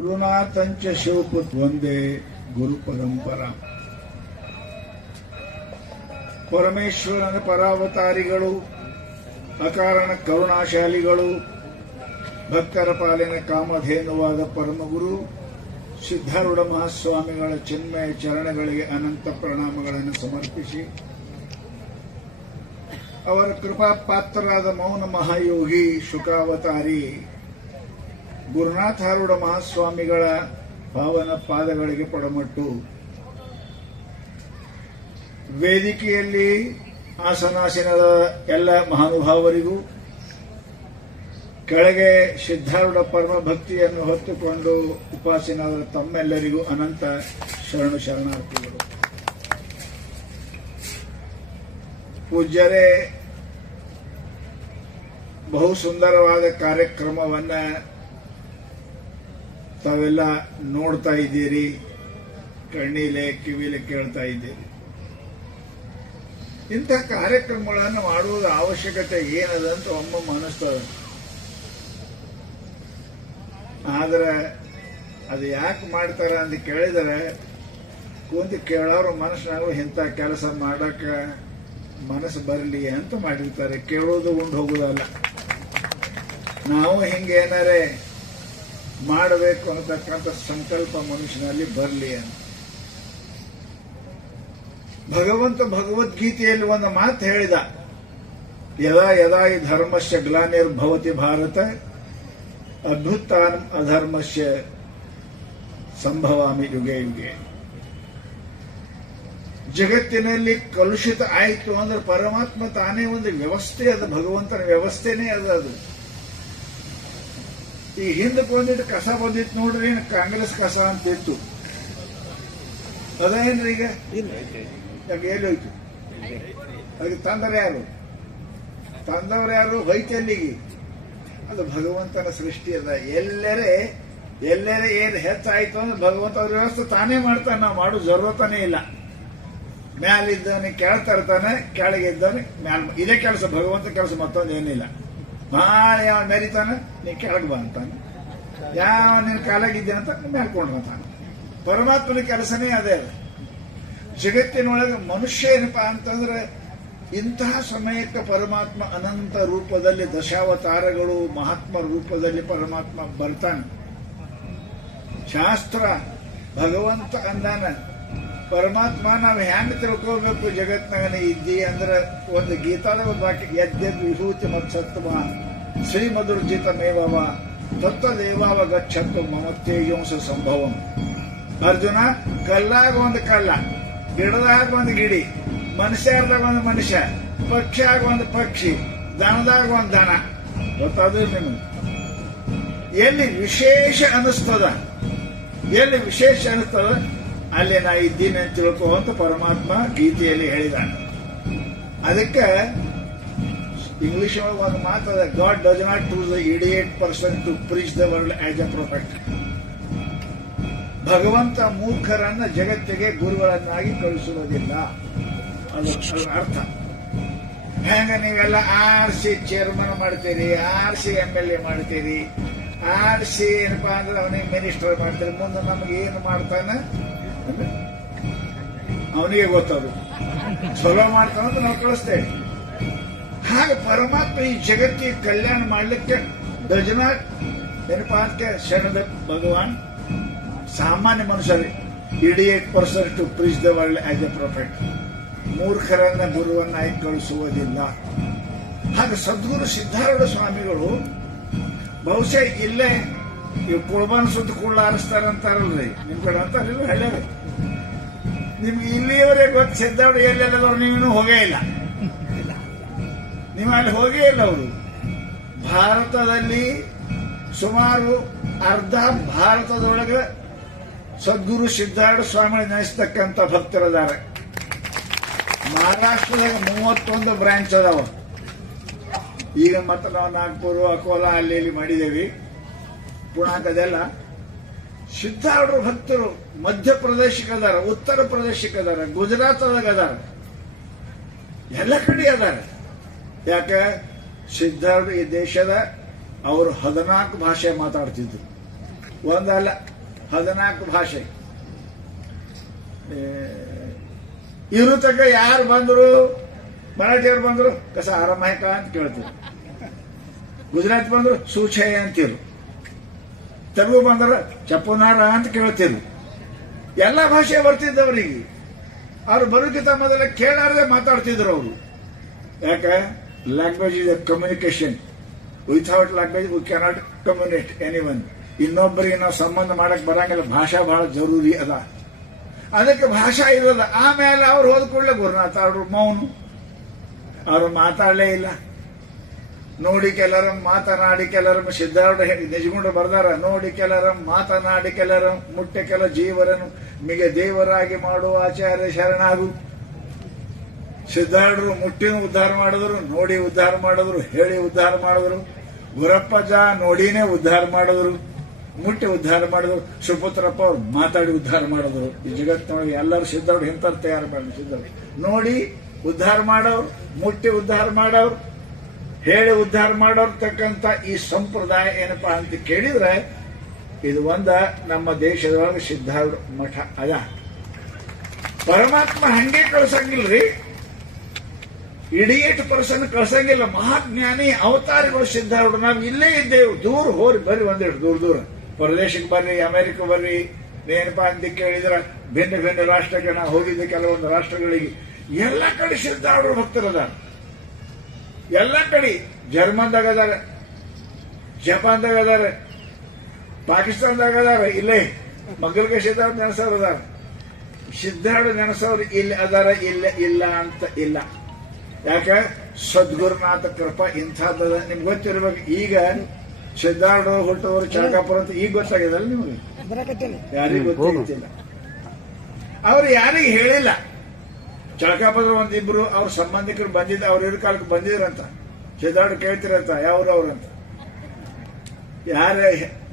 ಗುರುನಾಥಂಚ ಶಿವಪುತ್ ಒಂದೇ ಗುರು ಪರಂಪರ. ಪರಮೇಶ್ವರನ ಪರಾವತಾರಿಗಳು, ಅಕಾರಣ ಕರುಣಾಶಾಲಿಗಳು, ಭಕ್ತರ ಪಾಲಿನ ಕಾಮಧೇನುವಾದ ಪರಮಗುರು, ಸಿದ್ಧಾರೂಢ ಮಹಾಸ್ವಾಮಿಗಳ ಚಿನ್ಮಯ ಚರಣಗಳಿಗೆ ಅನಂತ ಪ್ರಣಾಮಗಳನ್ನು ಸಮರ್ಪಿಸಿ, ಅವರ ಕೃಪಾ ಪಾತ್ರರಾದ ಮೌನ ಮಹಾಯೋಗಿ ಶುಕಾವತಾರಿ ಗುರುನಾಥಾರೂಢ ಮಹಾಸ್ವಾಮಿಗಳ ಪಾವನ ಪಾದಗಳಿಗೆ ಪಡಮಟ್ಟು. ವೇದಿಕೆಯಲ್ಲಿ ಆಸನಾಸನದ ಎಲ್ಲ ಮಹಾನುಭಾವರಿಗೂ, ಕೆಳಗೆ ಸಿದ್ಧಾರೂಢ ಪರಮ ಭಕ್ತಿಯನ್ನು ಹೊತ್ತುಕೊಂಡು ಉಪಾಸನಾದ ತಮ್ಮೆಲ್ಲರಿಗೂ ಅನಂತ ಶರಣು ಶರಣಾರ್ಥಿಗಳು. ಪೂಜ್ಯರೇ ಬಹು ಸುಂದರವಾದ ಕಾರ್ಯಕ್ರಮವನ್ನ ತಾವೆಲ್ಲ ನೋಡ್ತಾ ಇದ್ದೀರಿ, ಕಣ್ಣೀಲೆ, ಕಿವಿಲೆ ಕೇಳ್ತಾ ಇದ್ದೀರಿ. ಇಂಥ ಕಾರ್ಯಕ್ರಮಗಳನ್ನು ಮಾಡುವುದ ಅವಶ್ಯಕತೆ ಏನದಂತ ಒಮ್ಮೆ ಅನಿಸ್ತದೆ ಆದರೆ ಅದು ಯಾಕೆ ಮಾಡ್ತಾರ ಅಂತ ಕೇಳಿದರೆ, ಕೂತು ಕೇಳೋರು ಮನಸ್ಸಿನಾಗ ಇಂಥ ಕೆಲಸ ಮಾಡಕ್ಕ ಮನಸ್ಸು ಬರಲಿ ಅಂತ ಮಾಡಿರ್ತಾರೆ. ಕೇಳೋದು ಉಂಡು ಹೋಗೋದಲ್ಲ ನಾವು ಹಿಂಗೆ ಏನಾರೇ ಮಾಡಬೇಕು ಅನ್ನತಕ್ಕಂಥ ಸಂಕಲ್ಪ ಮನುಷ್ಯನಲ್ಲಿ ಬರಲಿ ಅಂತ. ಭಗವಂತ ಭಗವದ್ಗೀತೆಯಲ್ಲಿ ಒಂದು ಮಾತು ಹೇಳಿದ. ಯದಾ ಯದಾ ಈ ಧರ್ಮಸ್ಯ ಗ್ಲಾನಿರ್ಭವತಿ ಭಾರತ ಅದ್ಭುತ ಅಧರ್ಮಸ್ಯ ಸಂಭವಾಮಿ ಯುಗೆ ಯುಗೆ. ಜಗತ್ತಿನಲ್ಲಿ ಕಲುಷಿತ ಆಯಿತು ಅಂದ್ರೆ ಪರಮಾತ್ಮ ತಾನೇ ಒಂದು ವ್ಯವಸ್ಥೆ ಅದು, ಭಗವಂತನ ವ್ಯವಸ್ಥೆನೇ ಅದು ಅದು. ಈ ಹಿಂದೆ ಬಂದಿಟ್ಟು ಕಸ ಬಂದಿತ್ತು ನೋಡ್ರಿ ಕಾಂಗ್ರೆಸ್ ಕಸ ಅಂತ ಇತ್ತು. ಅದೇನ್ರಿ ಈಗ? ಎಲ್ಲಿ ಹೋಯ್ತು? ಅದಕ್ಕೆ ತಂದರೆ ಯಾರು? ತಂದವ್ರು ಯಾರು? ಹೋಯ್ತು ಅದು ಭಗವಂತನ ಸೃಷ್ಟಿ ಅದ ಎಲ್ಲರೇ ಎಲ್ಲರೇ ಏನು ಹೆಚ್ಚಾಯ್ತು ಅಂದ್ರೆ ಭಗವಂತ ಅವ್ರ ವ್ಯವಸ್ಥೆ ತಾನೇ ಮಾಡ್ತಾನೆ. ನಾವು ಮಾಡೋ ಜರೂರತಾನೇ ಇಲ್ಲ. ಮ್ಯಾಲಿದ್ದಾನೆ ಕೆಳ ತರ್ತಾನೆ ಕೆಳಗಿದ್ದಾನೆ ಮ್ಯಾಲ್ ಇದೇ ಕೆಲಸ ಭಗವಂತ ಕೆಲಸ ಮತ್ತೊಂದು ಏನಿಲ್ಲ. ಭಾಳ ಯಾವ ಮೆರಿತಾನೆ ನೀ ಕೆಳಗೆ ಬಾ ಅಂತಾನೆ. ಯಾವ ನಿನ್ನ ಕಾಲಾಗಿದ್ದೇನೆ ಅಂತ ಮೇಲ್ಕೊಂಡು ಬರ್ತಾನೆ ಪರಮಾತ್ಮನ ಕೆಲಸನೇ ಅದೇ ಅದು. ಜಗತ್ತಿನೊಳಗೆ ಮನುಷ್ಯ ಏನಪ್ಪಾ ಅಂತಂದ್ರೆ ಇಂತಹ ಸಮಯಕ್ಕೆ ಪರಮಾತ್ಮ ಅನಂತ ರೂಪದಲ್ಲಿ ದಶಾವತಾರಗಳು, ಮಹಾತ್ಮ ರೂಪದಲ್ಲಿ ಪರಮಾತ್ಮ ಬರ್ತಾನೆ. ಶಾಸ್ತ್ರ ಭಗವಂತ ಅಂದಾನ. ಪರಮಾತ್ಮ, ನಾವು ಹೆಂಗ್ ತಿಳ್ಕೋಬೇಕು ಜಗತ್ನಾಗ ನೀ ಇದ್ದಿ ಅಂದ್ರೆ ಒಂದು ಗೀತಾದ ಒಂದು ವಾಕ್ಯ ಯದ್ಯದ್ ವಿಭೂತಿ ಮತ್ಸತ್ವ ಶ್ರೀಮಧುರ್ಜಿತ ಮೇವವ, ತತ್ವದೇವಾವ ಗಚ್ಚತ್ತು ಮಮತ್ತೇಯೋಂಸ ಸಂಭವಂ. ಅರ್ಜುನ, ಕಲ್ಲಾಗ ಒಂದು ಕಲ್ಲ, ಗಿಡದಾಗ ಒಂದು ಗಿಡಿ ಮನುಷ್ಯರ್ದಾಗ ಒಂದು ಮನುಷ್ಯ ಪಕ್ಷಿಯಾಗ ಒಂದು ಪಕ್ಷಿ, ದನದಾಗ ಒಂದು ದನ. ಗೊತ್ತಾದ್ರು ನಿಮಗೆ? ಎಲ್ಲಿ ವಿಶೇಷ ಅನಿಸ್ತದ? ಎಲ್ಲಿ ವಿಶೇಷ ಅನಿಸ್ತದ? ಅಲ್ಲಿ ನಾ ಇದ್ದೀನಿ ಅಂತ ತಿಳ್ಕೊ ಅಂತ ಪರಮಾತ್ಮ ಗೀತೆಯಲ್ಲಿ ಹೇಳಿದಾನೆ. ಅದಕ್ಕೆ ಇಂಗ್ಲಿಷ್ ಒಳಗೆ ಒಂದು ಮಾತದ God does not to the idiot person to preach the world as a prophet ಭಗವಂತ ಮೂರ್ಖರನ್ನ ಜಗತ್ತಿಗೆ ಗುರುಗಳನ್ನಾಗಿ ಕಳಿಸುವುದಿಲ್ಲ ಅದು ಅರ್ಥ. ಹೆಂಗ ನೀವೆಲ್ಲ ಆರ್ ಸಿ ಚೇರ್ಮನ್ ಮಾಡ್ತೀರಿ ಆರ್ಸಿ ಎಂ ಎಲ್ ಎ ಮಾಡ್ತೀರಿ ಆರ್ಸಿ ಏನಪ್ಪ ಅಂದ್ರೆ ಅವನಿಗೆ ಮಿನಿಸ್ಟರ್ ಮಾಡ್ತಾರೆ. ಮುಂದೆ ನಮ್ಗೆ ಏನು ಮಾಡ್ತಾನೆ? ಅವನಿಗೆ ಗೊತ್ತದು. ಚಲೋ ಮಾಡ್ತಾನಂತ ನಾವು ಕಳಿಸ್ತೇವೆ. ಹಾಗೆ ಪರಮಾತ್ಮ ಈ ಜಗತ್ತಿಗೆ ಕಲ್ಯಾಣ ಮಾಡ್ಲಿಕ್ಕೆ ಡಜನ ಏನಪ್ಪ ಅಂತ ಶರಣದ ಭಗವಾನ್ ಸಾಮಾನ್ಯ ಮನುಷ್ಯರೇ. Eight percent to preach the world as a prophet ಮೂರ್ಖರನ್ನ ಗುರುವನ್ನಾಗಿ ಕಳಿಸುವುದಿಲ್ಲ. ಹಾಗೆ ಸದ್ಗುರು ಸಿದ್ಧಾರೂಢ ಸ್ವಾಮಿಗಳು ಬಹುಶಃ ಇಲ್ಲೇ ಇವ್ ಕುಳ್ಬನ್ ಸುತ್ತ ಕುಳ್ಳ ಆರಿಸ್ತಾರ ಅಂತಾರಲ್ರಿ. ನಿಮ್ ಕಡೆ ಅಂತಾರಿಲ್ಲ ಹಳೇ ನಿಮ್ಗೆ ಇಲ್ಲಿಯವರೆಗೆ ಗೊತ್ತು ಸಿದ್ದಾವಡ ಎಲ್ಲೆಲ್ಲದವ್ರು ನೀವಿನ್ನೂ ಹೋಗೇ ಇಲ್ಲ. ನೀವು ಅಲ್ಲಿ ಹೋಗೇ ಇಲ್ಲ ಅವರು. ಭಾರತದಲ್ಲಿ ಸುಮಾರು ಅರ್ಧ ಭಾರತದೊಳಗೆ ಸದ್ಗುರು ಸಿದ್ದಾರ್ಥ ಸ್ವಾಮಿ ನೆನೆಸ್ತಕ್ಕಂಥ ಭಕ್ತರಿದ್ದಾರೆ. ಮಹಾರಾಷ್ಟ್ರದಾಗ ಮೂವತ್ತೊಂದು ಬ್ರಾಂಚ್ ಅದಾವ. ಈಗ ಮತ್ತೆ ನಾವು ನಾಗ್ಪುರ, ಅಕೋಲಾ ಅಲ್ಲಿ ಇಲ್ಲಿ ಮಾಡಿದೇವಿ ಪುಣಾಕದೆಲ್ಲ ಸಿದ್ಧಾರ್ಡ್ರು ಭಕ್ತರು ಮಧ್ಯಪ್ರದೇಶಕ್ಕೆ ಅದಾರ ಉತ್ತರ ಪ್ರದೇಶಕ್ಕೆ ಅದಾರ ಗುಜರಾತ್ದಾಗ ಅದಾರ ಎಲ್ಲ ಕಡೆ ಅದಾರ. ಯಾಕೆ? ಸಿದ್ಧಾರ್ಢ ಈ ದೇಶದ ಅವರು ಹದಿನಾಲ್ಕು ಭಾಷೆ ಮಾತಾಡ್ತಿದ್ರು. ಒಂದಲ್ಲ, ಹದಿನಾಲ್ಕು ಭಾಷೆ. ಇರು ತಕ್ಕ ಯಾರು ಬಂದರು? ಮರಾಠಿಯವ್ರು ಬಂದರು? ಕಸ ಆರಾಮಾಯ್ಕ ಅಂತ ಕೇಳ್ತೀವಿ ಗುಜರಾತ್ ಬಂದ್ರೆ ಸೂಚಯ ಅಂತೀರು ತೆಲುಗು ಬಂದ್ರೆ ಚಪ್ಪನಾರ ಅಂತ ಕೇಳ್ತೀರು ಎಲ್ಲ ಭಾಷೆ ಬರ್ತಿದ್ದವರಿಗೆ ಅವ್ರು ಬರೋಕ್ಕಿಂತ ಮೊದಲ ಕೇಳಾರದೆ ಮಾತಾಡ್ತಿದ್ರು ಅವರು. ಯಾಕೆ? Language is a communication without language we cannot communicate anyone ಇನ್ನೊಬ್ಬರಿಗೆ ನಾವು ಸಂಬಂಧ ಮಾಡಕ್ ಬರಂಗಿಲ್ಲ. ಭಾಷಾ ಬಹಳ ಜರೂರಿ ಅದ. ಅದಕ್ಕೆ ಭಾಷಾ ಇರೋದ ಆಮೇಲೆ ಅವ್ರು ಹೋದ ಕೂಡಲೇ ಗುರುನಾಥ ಅವರು ಮೌನು. ಅವರು ಮಾತಾಡಲೇ ಇಲ್ಲ. ನೋಡಿ ಕೆಲರಂ ಮಾತನಾಡಿ ಕೆಲರಂ ಸಿದ್ಧಾರ್ಥ ನಿಜಗುಂಡು ಬರ್ದಾರ, ನೋಡಿ ಕೆಲರಂ ಮಾತನಾಡಿ ಕೆಲರಂ ಮುಟ್ಟೆ ಕೆಲ ಜೀವರನು ಮಿಗೆ ದೇವರಾಗಿ ಮಾಡುವ ಆಚಾರ್ಯ ಶರಣಾಗು. ಸಿದ್ಧಾರ್ಥರು ಮುಟ್ಟಿನ ಉದ್ಧಾರ ಮಾಡಿದ್ರು, ನೋಡಿ ಉದ್ಧಾರ ಮಾಡಿದ್ರು, ಹೇಳಿ ಉದ್ಧಾರ ಮಾಡಿದ್ರು. ಗುರಪ್ಪಜ ನೋಡಿನೇ ಉದ್ಧಾರ ಮಾಡಿದ್ರು, ಮುಟ್ಟಿ ಉದ್ಧಾರ ಮಾಡಿದ್ರು. ಸುಪುತ್ರಪ್ಪ ಅವ್ರು ಮಾತಾಡಿ ಉದ್ಧಾರ ಮಾಡಿದ್ರು. ಈ ಜಗತ್ತಿನೊಳಗೆ ಎಲ್ಲರೂ ಸಿದ್ಧಾರ್ಥ ಇಂಥವ್ರು ತಯಾರು ಮಾಡಿ ಸಿದ್ಧಾರ್ಥ. ನೋಡಿ ಉದ್ಧಾರ ಮಾಡೋರು, ಮುಟ್ಟಿ ಉದ್ಧಾರ ಮಾಡೋರು. ಹೇಳಿ ಉದ್ಧಾರ ಮಾಡಿರ್ತಕ್ಕಂಥ ಈ ಸಂಪ್ರದಾಯ ಏನಪ್ಪಾ ಅಂತ ಕೇಳಿದ್ರೆ, ಇದು ಒಂದ ನಮ್ಮ ದೇಶದೊಳಗೆ ಸಿದ್ಧಾರ್ಥ ಮಠ ಅದ. ಪರಮಾತ್ಮ ಹಂಗೆ ಕಳ್ಸಂಗಿಲ್ರಿ. ಇಡಿಯೇಟ್ ಪರ್ಸನ್ ಕಳ್ಸಂಗಿಲ್ಲ. ಮಹಾಜ್ಞಾನಿ, ಅವತಾರಿಗಳು ಸಿದ್ಧಾರ್ಥ. ನಾವು ಇಲ್ಲೇ ಇದ್ದೇವೆ. ದೂರ ಹೋರಿ, ಬರ್ರಿ ಒಂದೆರಡು, ದೂರ ದೂರ. ಪರದೇಶಕ್ಕೆ ಬರ್ರಿ ಅಮೆರಿಕ ಬರ್ರಿ. ಏನಪ್ಪಾ ಅಂತ ಕೇಳಿದ್ರೆ, ಭಿನ್ನ ಭಿನ್ನ ರಾಷ್ಟ್ರಕ್ಕೆ ನಾವು ಹೋಗಿದ್ದೆ ಕೆಲವೊಂದು ರಾಷ್ಟ್ರಗಳಿಗೆ. ಎಲ್ಲ ಕಡೆ ಸಿದ್ಧಾರ್ಥ ಭಕ್ತರದಾರ ಎಲ್ಲ ಕಡೆ ಜರ್ಮನ್ದಾಗ ಅದಾರ ಜಪಾನ್ದಾಗ ಅದಾರ ಪಾಕಿಸ್ತಾನದಾಗ ಅದಾರ ಇಲ್ಲೇ ಮಗಲ್ಗೆ ಸಿದ್ಧಾರ್ಥ ನೆನೆಸೋರು ಅದಾರ. ಸಿದ್ಧಾರ್ಥ ನೆನೆಸೋರು ಇಲ್ಲಿ ಅದಾರ ಇಲ್ಲ ಇಲ್ಲ ಅಂತ ಇಲ್ಲ. ಯಾಕ? ಸದ್ಗುರುನಾಥ ಕೃಪಾ ಇಂಥದ್ದದ ನಿಮ್ಗೆ ಗೊತ್ತಿರ್ಬೇಕು. ಈಗ ಸಿದ್ಧಾರ್ಥ ಹುಟ್ಟೋರು ಚಳಕಾಪುರ ಅಂತ ಈಗ ಗೊತ್ತಾಗ್ಯದಲ್ಲ ನಿಮಗೆ? ಯಾರಿಗೂ ಗೊತ್ತಿಲ್ಲ ಅವ್ರು ಯಾರಿಗೂ ಹೇಳಿಲ್ಲ. ಚಳಕಾಪುರ ಒಂದಿಬ್ರು ಅವ್ರ ಸಂಬಂಧಿಕರು ಬಂದಿದ್ದ, ಅವ್ರ ಇರೋ ಕಾಲಕ್ಕೆ ಬಂದಿದ್ರಂತ. ಸಿದ್ಧಾರ್ಥ ಕೇಳ್ತಿರಂತ, ಯಾವ್ರು ಅವ್ರಂತ ಯಾರ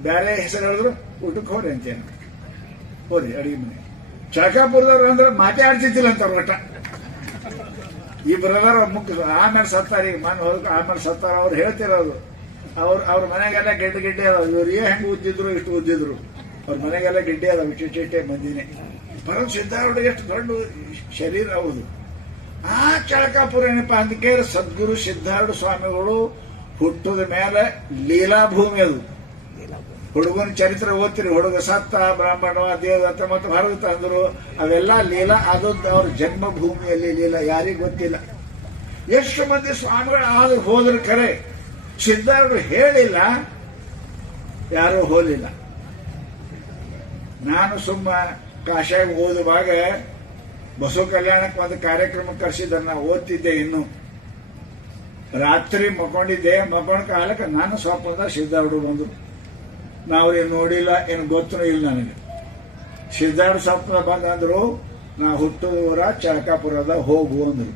ಬೇರೆ ಹೆಸರು ಹೇಳಿದ್ರು, ಊಟಕ್ಕೆ ಹೋರಿ ಅಂತೇನು ಹೋರಿ ಅಡಿಗೆ ಮನೆ. ಚಳಕಾಪುರದವ್ರು ಅಂದ್ರೆ ಮಾತಾಡ್ತಿದ್ದಿಲ್ಲ ಅಂತ ಅವ್ರ ಈ ಬ್ರದರ್ ಮುಖ ಆಮೇಲೆ ಸತ್ತಾರ ಈಗ ಮನೆ ಹೋದಕ್ಕೆ ಆಮೇಲೆ ಸತ್ತಾರ ಅವ್ರು ಹೇಳ್ತಿರೋದು. ಅವ್ರ ಅವ್ರ ಮನೆಗೆಲ್ಲ ಗೆಡ್ಡೆ ಗೆಡ್ಡೆ ಅದಾವ. ಇವ್ರು ಹೆಂಗ್ ಉದ್ದಿದ್ರು, ಇಷ್ಟು ಉದ್ದಿದ್ರು. ಅವ್ರ ಮನೆಗೆಲ್ಲ ಗೆಡ್ಡೆ ಅದಾವ, ಇಷ್ಟು ಇಷ್ಟೇ ಮಂದಿನೇ ಪರಮ ಸಿದ್ಧಾರೂಢ ಎಷ್ಟು ದೊಡ್ಡ ಶರೀರ ಹೌದು. ಆ ಚಳಕಾಪುರ ಏನಪ್ಪ ಅದಕ್ಕೆ ಸದ್ಗುರು ಸಿದ್ಧಾರೂಢ ಸ್ವಾಮಿಗಳು ಹುಟ್ಟದ ಮೇಲೆ ಲೀಲಾಭೂಮಿ ಅದು. ಹುಡುಗನ ಚರಿತ್ರೆ ಓದ್ತಿರಿ ಹುಡುಗ ಸತ್ತ ಬ್ರಾಹ್ಮಣ ದೇವದತ್ತ ಮತ್ತು ಭಾರತ ಅಂದ್ರು ಅವೆಲ್ಲ ಲೀಲಾ ಅದೊಂದು ಅವ್ರ ಜನ್ಮಭೂಮಿಯಲ್ಲಿ ಲೀಲಾ ಯಾರಿಗೂ ಗೊತ್ತಿಲ್ಲ. ಎಷ್ಟು ಮಂದಿ ಸ್ವಾಮಿಗಳು ಆದ್ರೂ ಹೋದ್ರೆ ಕರೆ ಸಿದ್ಧಾರೂಢರು ಹೇಳಿಲ್ಲ ಯಾರೂ ಹೋಲಿಲ್ಲ. ನಾನು ಸುಮ್ಮ ಕಾಶಾಗ ಓದುವಾಗ ಬಸವ ಕಲ್ಯಾಣಕ್ಕೆ ಒಂದು ಕಾರ್ಯಕ್ರಮ ಕರೆಸಿದ್ದ ನಾ ಓದ್ತಿದ್ದೆ ಇನ್ನು. ರಾತ್ರಿ ಮಕ್ಕೊಂಡಿದ್ದೆ ಮಕ್ಕೊಂಡ ಕಾಲಕ್ಕೆ ನಾನು ಸ್ವಪ್ನದ ಸಿದ್ಧಾರ್ಡು ಬಂದು. ನಾವು ಏನು ನೋಡಿಲ್ಲ, ಏನು ಗೊತ್ತೂ ಇಲ್ಲ ನನಗೆ. ಸಿದ್ಧಾರ್ಥ ಸ್ವಪ್ನ ಬಂದಂದ್ರು, ನಾ ಹುಟ್ಟೂರ ಚಳಕಾಪುರದ ಹೋಗು ಅಂದ್ರು.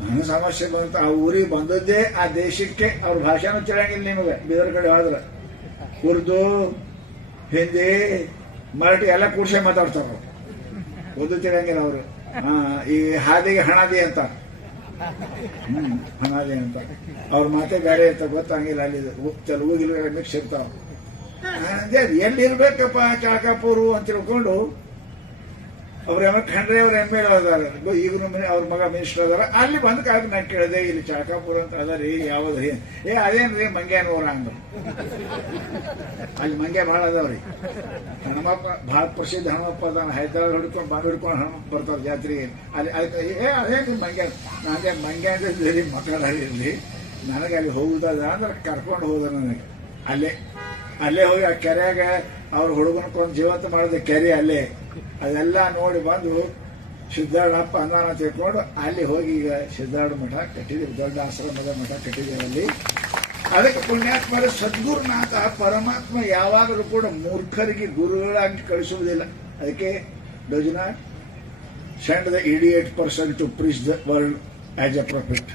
ನನ್ನ ಸಮಸ್ಯೆ ಬಂತು, ಆ ಊರಿಗೆ ಬಂದದ್ದೇ, ಆ ದೇಶಕ್ಕೆ ಅವ್ರ ಭಾಷೆನೂ ಚೆನ್ನಾಗಿಲ್ಲ ನಿಮಗೆ. ಬೇರೆ ಕಡೆ ಹೋದ್ರೆ ಉರ್ದು, ಹಿಂದಿ ಮರಾಠಿ ಎಲ್ಲ ಕೂಡ್ಸೆ ಮಾತಾಡ್ತಾರ. ಒಂದು ತಿಳಂಗಿಲ್ಲ ಅವರು. ಈ ಹಾದಿಗೆ ಹಣದಿ ಅಂತ. ಹಣದಿ ಅಂತ. ಅವ್ರ ಮಾತೆ ಬೇರೆ ಇರ್ತ, ಗೊತ್ತಾಗಿಲ್ಲ ಅಲ್ಲಿ. ತೆಲುಗು ಗಿಲುಗು ಮಿಕ್ಸ್ ಇರ್ತಾವ ಎಲ್ಲಿ ಇರ್ಬೇಕಪ್ಪ ಚಾಕಾಪುರು ಅಂತ ತಿಳ್ಕೊಂಡು ಅವ್ರ ಎಂ ಖಂಡ್ರೆ ಅವ್ರ ಎಂ ಎಲ್ ಅದಾರ. ಈಗ ಅವ್ರ ಮಗ ಮಿನಿಸ್ಟರ್ ಅದಾರ. ಅಲ್ಲಿ ಬಂದ ಕಾಲ ನಾನು ಕೇಳಿದೆ, ಇಲ್ಲಿ ಚಾಕಾಪುರ ಅಂತ ಅದರಿ ಯಾವ್ದ್ರಿ ಏ ಅದೇನ್ರಿ ಮಂಗ್ಯಾನೂರ ಅಂದ್ರು. ಅಲ್ಲಿ ಮಂಗ್ಯ ಭಾಳ ಅದಾವ್ರಿ. ಹನುಮಪ್ಪ, ಭಾಳ ಪ್ರಸಿದ್ಧ ಹನುಮಪ್ಪ ಅದಾನ. ಹೈದರಾಬಾದ್ ಹಿಡ್ಕೊಂಡು ಬಾಂಬೆ ಹಿಡ್ಕೊಂಡು ಹನುಮಪ್ಪ ಬರ್ತಾರೆ ಜಾತ್ರೆಗೆ ಅಲ್ಲಿ ಅದಕ್ಕೆ ಏ ಅದೇನ್ರಿ ಮಂಗ್ಯ ನಾನೇ ಮಂಗ್ಯ ಅಂದ್ರೆ ಮಕ್ಕಳ ಇರಲಿ. ನನಗೆ ಅಲ್ಲಿ ಹೋಗುದದ ಅಂದ್ರೆ ಕರ್ಕೊಂಡು ಹೋದ ನನಗೆ. ಅಲ್ಲೇ. ಅಲ್ಲೇ ಹೋಗಿ ಆ ಕೆರೆಯಾಗ ಅವ್ರ ಹುಡುಗನ್ಕೊಂಡು ಜೀವಂತ ಮಾಡಿದ ಕೆರೆ ಅಲ್ಲೇ. ಅದೆಲ್ಲ ನೋಡಿ ಬಂದು ಸಿದ್ಧಾರ್ಢಪ್ಪ ಅನ್ನ ತಿಳ್ಕೊಂಡು ಅಲ್ಲಿ ಹೋಗಿ ಈಗ ಸಿದ್ಧಾರ್ಢ ಮಠ ಕಟ್ಟಿದ್ದೀವಿ, ದೊಡ್ಡ ಆಶ್ರಮದ ಮಠ ಕಟ್ಟಿದ್ದೀವಿ ಅಲ್ಲಿ. ಅದಕ್ಕೆ ಪುಣ್ಯಾತ್ಮರ ಸದ್ಗುರುನಾಥ, ಪರಮಾತ್ಮ ಯಾವಾಗಲೂ ಕೂಡ ಮೂರ್ಖರಿಗೆ ಗುರುಗಳಾಗಿ ಕಳಿಸುವುದಿಲ್ಲ. ಅದಕ್ಕೆ does not send the idiot person to preach the world as a prophet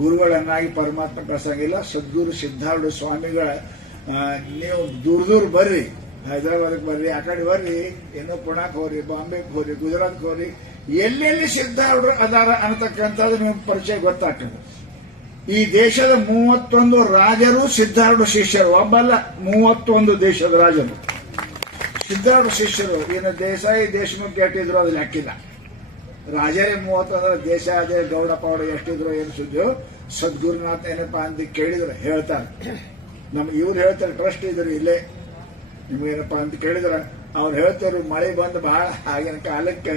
ಗುರುಗಳನ್ನಾಗಿ ಪರಮಾತ್ಮ ಕಳ್ಸಂಗಿಲ್ಲ, ಸದ್ಗುರು ಸಿದ್ಧಾರ್ಥ ಸ್ವಾಮಿಗಳ ನೀವು ದೂರ ದೂರ ಬರ್ರಿ. ಹೈದರಾಬಾದ್ಗೆ ಬರ್ರಿ, ಆ ಕಡೆ ಬರ್ರಿ ಏನೋ ಪುಣಾಕ್ ಹೋರಿ ಬಾಂಬೆಗೆ ಹೋರಿ ಗುಜರಾತ್ಗೆ ಹೋರಿ ಎಲ್ಲೆಲ್ಲಿ ಸಿದ್ಧಾರ್ಢರು ಅದಾರ ಅನ್ನತಕ್ಕಂಥದ್ದು ನಿಮ್ಗೆ ಪರಿಚಯ ಗೊತ್ತಾಗ್ತದೆ. ಈ ದೇಶದ ಮೂವತ್ತೊಂದು ರಾಜರು ಸಿದ್ಧಾರ್ಢ ಶಿಷ್ಯರು, ಒಬ್ಬಲ್ಲ ಮೂವತ್ತೊಂದು ದೇಶದ ರಾಜರು. ಸಿದ್ಧಾರ್ಢ ಶಿಷ್ಯರು ಏನು ದೇಸಾಯಿ ದೇಶಮುಖ್ ಎಷ್ಟಿದ್ರು ಅದನ್ನ ಹಾಕಿಲ್ಲ. ರಾಜರೇ ಮೂವತ್ತಂದ್ರೆ ಅದೇ ಗೌಡ ಪೌಡ ಎಷ್ಟಿದ್ರು ಏನು ಸುದ್ದಿಯೋ, ಸದ್ಗುರುನಾಥ ಏನಪ್ಪಾ ಅಂತ ಕೇಳಿದ್ರೆ ಹೇಳ್ತಾರೆ. ನಮ್ಗೆ ಇವ್ರು ಹೇಳ್ತಾರೆ, ಟ್ರಸ್ಟ್ ಇದ್ರು ಇಲ್ಲೇ ನಿಮ್ಗೇನಪ್ಪಾ ಅಂತ ಕೇಳಿದ್ರೆ. ಅವ್ರು ಹೇಳ್ತಾರೆ ಮಳೆ ಬಂದು ಬಹಳ ಆಗಿನ ಕಾಲಕ್ಕೆ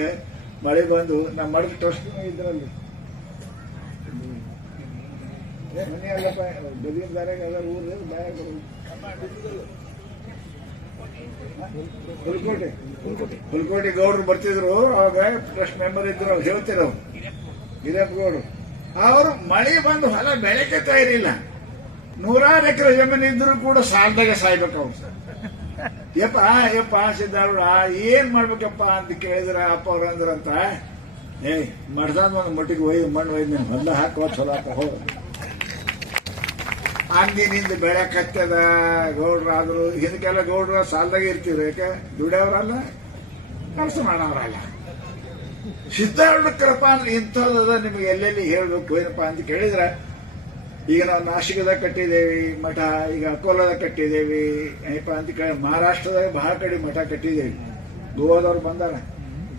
ಮಳೆ ಬಂದು ನಮ್ಮ ಮಡದ ಟ್ರಸ್ಟ್ ಇದ್ರಲ್ಲಿ ಮನೆ ಅಲ್ಲಪ್ಪ ಊರು ಬ್ಯಾಗ ಹುಲ್ಕೋಟೆ ಹುಲ್ಕೋಟೆ ಗೌಡ್ರು ಬರ್ತಿದ್ರು ಅವಾಗ ಟ್ರಸ್ಟ್ ಮೆಂಬರ್ ಇದ್ರು ಅವ್ರು ಹೇಳ್ತಿರ ಹಿರಿಯಪ್ಪ ಗೌಡ್ರು ಅವರು ಮಳೆ ಬಂದು ಹೊಲ ಬೆಳಕೆ ಇರಲಿಲ್ಲ ನೂರಾರು ಎಕರೆ ಜಮೀನು ಇದ್ರು ಕೂಡ ಸಾಲದಾಗ ಸಾಯ್ಬೇಕು ಅವ್ರು ಯಪ್ಪ ಯಪ್ಪ ಸಿದ್ದಾರೂಢ ಏನ್ ಮಾಡ್ಬೇಕಪ್ಪ ಅಂತ ಕೇಳಿದ್ರೆ ಅಪ್ಪ ಅವ್ರ ಅಂದ್ರಂತ ಏ ಮಡ್ದಾದ ಒಂದು ಮಟ್ಟಿಗೆ ಒಯ್ದು, ಮಣ್ಣು ಒಯ್ದು ನೀನು ಹೊಲ ಹಾಕೋ, ಚಲೋ ಹೋಗ. ಅಂದಿನಿಂದ ಬೆಳೆ ಕತ್ತದ ಗೌಡ್ರಾದ್ರು ಹಿಂದಕ್ಕೆಲ್ಲ ಗೌಡ್ರ ಸಾಲದಾಗ ಇರ್ತೀವ್ರಿ ಯಾಕೆ? ದುಡಿಯವ್ರಲ್ಲ, ಕೆಲಸ ಮಾಡೋರಲ್ಲ ಸಿದ್ಧಾರೂಢ ಕೃಪಾ ಅಂದ್ರೆ ಇಂಥದ್ದದ ನಿಮಗೆ ಎಲ್ಲೆಲ್ಲಿ ಹೇಳ್ಬೇಕು ಏನಪ್ಪಾ ಅಂತ ಕೇಳಿದ್ರೆ. ಈಗ ನಾವು ನಾಶಿಕದಾಗ ಕಟ್ಟಿದ್ದೇವೆ, ಮಠ, ಈಗ ಅಕೋಲಾದಾಗ ಕಟ್ಟಿದ್ದೇವೆ ಏನಪ್ಪ ಅಂತ ಕೇಳಿ ಮಹಾರಾಷ್ಟ್ರದಾಗ ಬಹಳ ಕಡೆ ಮಠ ಕಟ್ಟಿದ್ದೇವೆ. ಗೋವಾದವ್ರು ಬಂದಾರ.